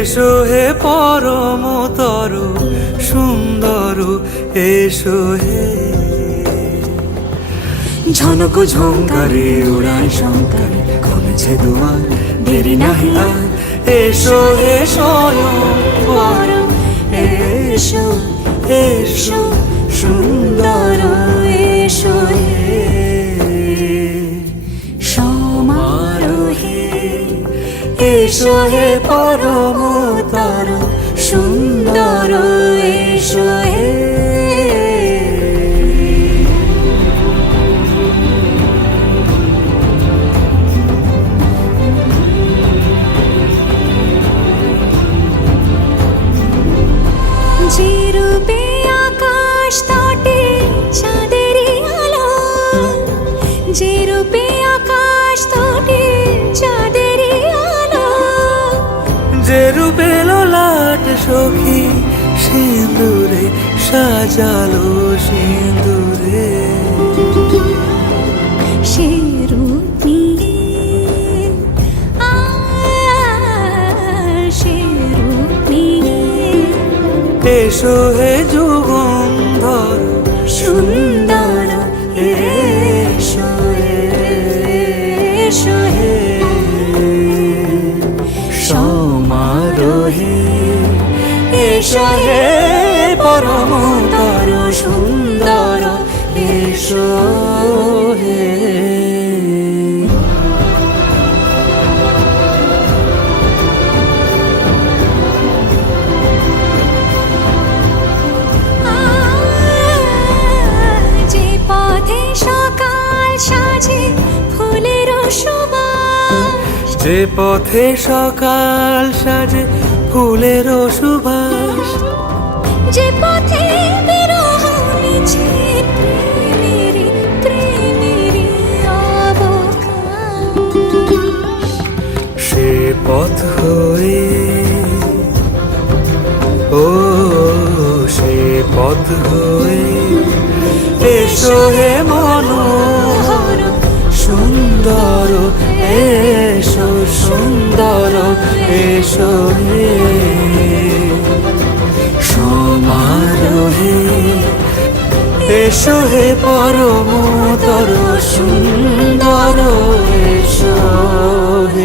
এসো হে পরমতর সুন্দর, এসো হে। ঝনক ঝঙ্কারে উড়ায় শঙ্কারে কমেছে দুয়ার, দেরি নাহি আর। এসো হে স্বয়ং বর, এসো এসো সুন্দর, এসো হে সমারোহে। এসো হে পরমতর সুন্দর, এসো হে। যে রূপে আকাশ তটে চাঁদেরই আলো, যে রূপে আকাশ তটে চাঁদেরই আলো, যে রূপে ললাট সখী সিঁদুরে সাজালো সিঁদুরে। সে রূপ নিয়ে সে রূপ নিয়ে এসো হে যুগন্ধর সুন্দর, এসো এসো হে সমারোহে। এসো হে পরমতর সুন্দর, এসো হে। যে পথে সকাল সাজে ফুলের সুবাস, যে পথে সকাল সাজে ফুলের সুবাস, যে পথে বিরহ মিছে প্রেমেরই প্রেমেরই অবকাশ, সে পথ হয়ে ও সে পথ হয়ে। এসো হে মনোহর সুন্দর, এসো সুন্দর, এসো হে সমারোহে। এসো হে পরমতর সুন্দর, এসো হে।